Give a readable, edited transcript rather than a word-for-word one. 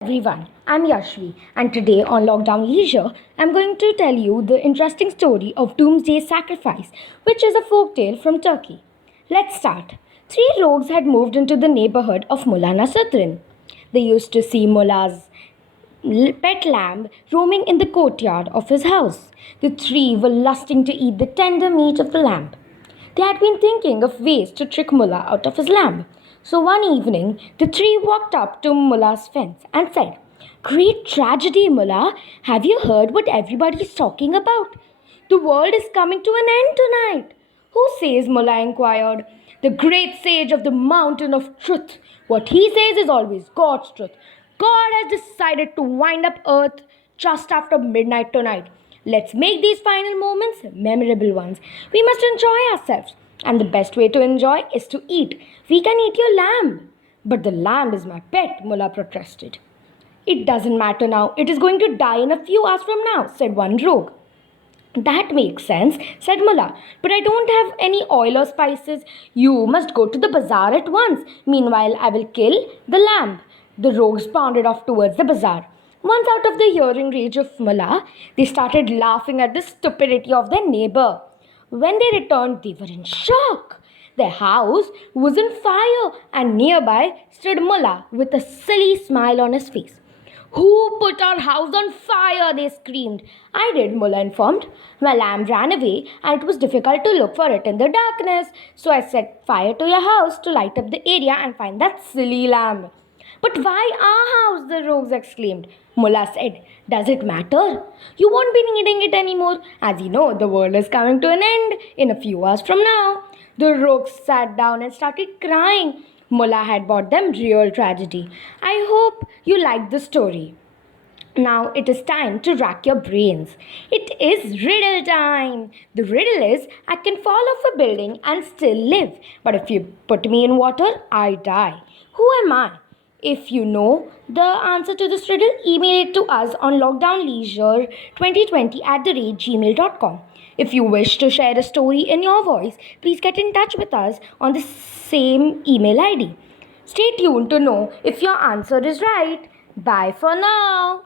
Everyone, I'm Yashvi, and today on Lockdown Leisure, I'm going to tell you the interesting story of Doomsday Sacrifice, which is a folk tale from Turkey. Let's start. Three rogues had moved into the neighborhood of Mullah Nasruddin. They used to see Mullah's pet lamb roaming in the courtyard of his house. The three were lusting to eat the tender meat of the lamb. They had been thinking of ways to trick Mullah out of his lamb. So one evening, the three walked up to Mullah's fence and said, "Great tragedy, Mullah! Have you heard what everybody is talking about? The world is coming to an end tonight." "Who says?" Mullah inquired. "The great sage of the mountain of truth. What he says is always God's truth. God has decided to wind up earth just after midnight tonight. Let's make these final moments memorable ones. We must enjoy ourselves. And the best way to enjoy is to eat. We can eat your lamb." "But the lamb is my pet," Mullah protested. "It doesn't matter now. It is going to die in a few hours from now," said one rogue. "That makes sense," said Mullah. "But I don't have any oil or spices. You must go to the bazaar at once. Meanwhile, I will kill the lamb." The rogues bounded off towards the bazaar. Once out of the hearing range of Mullah, they started laughing at the stupidity of their neighbor. When they returned, they were in shock. Their house was on fire, and nearby stood Mullah with a silly smile on his face. "Who put our house on fire?" they screamed. "I did," Mullah informed. "My lamb ran away, and it was difficult to look for it in the darkness. So I set fire to your house to light up the area and find that silly lamb." "But why our house?" the rogues exclaimed. Mullah said, "Does it matter? You won't be needing it anymore. As you know, the world is coming to an end in a few hours from now." The rogues sat down and started crying. Mullah had brought them real tragedy. I hope you liked the story. Now it is time to rack your brains. It is riddle time. The riddle is, I can fall off a building and still live, but if you put me in water, I die. Who am I? If you know the answer to this riddle, email it to us on lockdownleisure2020@gmail.com. If you wish to share a story in your voice, please get in touch with us on the same email ID. Stay tuned to know if your answer is right. Bye for now.